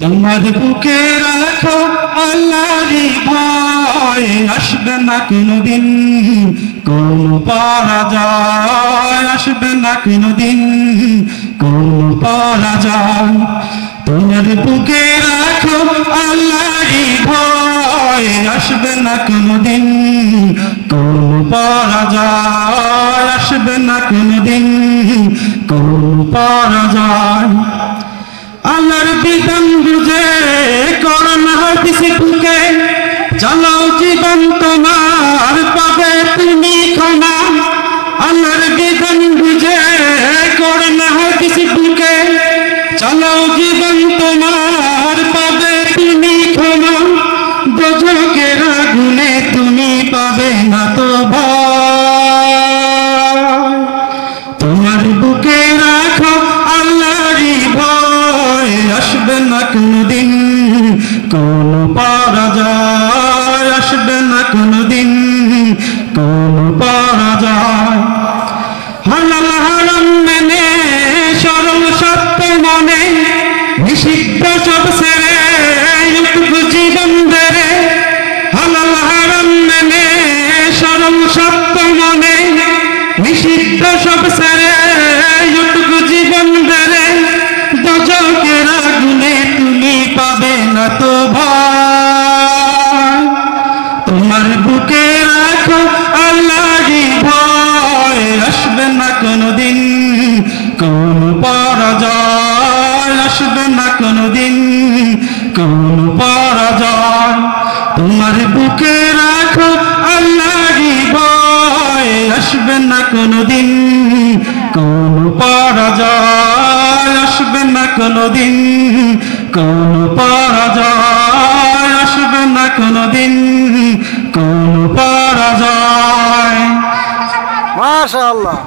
তোমার বুকে রাখো আল্লাহরই ভয়, আসবে না কোনদিন কোন পরাজয়, আসবে না কোনদিন কোন পরাজয়। তোমার বুকে রাখো আল্লাহরই ভয়, আসবে না কোনদিন কোন পরাজয়, আসবে না কোনদিন কোন পরাজয়। আল্লাহর বিধান বুঝে করো না হাদিস বুকে, চালাও জীবন তোমার পাবে তুমি ক্ষমা। আল্লাহর বিধান বুঝে করো না হাদিস বুকে, চালাও জীবন তোমার পাবে তুমি ক্ষমা। দোজখের আগুনে তুমি পাবে না তো ভয়। তোমার বুকে রাখো আল্লাহরই ভয়, আসবে না কোনদিন কোন পরাজয়, আসবে না কোনদিন কোন পরাজয়। হালাল হারাম মেনে সরল সত্য মনে, নিষিদ্ধ সব ছেড়ে উঠবো জীবন ধরে। হালাল হারাম মেনে সরল সত্য মনে, নিষিদ্ধ সব ছেড়ে উঠবো জীবন ধরে। দোজখের আগুনে তুমি পাবে না তো ভয়। তোমার বুকে রাখো আল্লাহরই ভয়, আসবে না কোনদিন কোন পরাজয়, আসবে না কোনদিন কোন পরাজয়। তোমার বুকে রাখো আল্লাহরই ভয়, আসবে না কোনদিন কোন পরাজয়, আসবে না কোনদিন কোন পরাজয়, আসবে না কোনদিন কোন পরাজয়। মাশাআল্লাহ।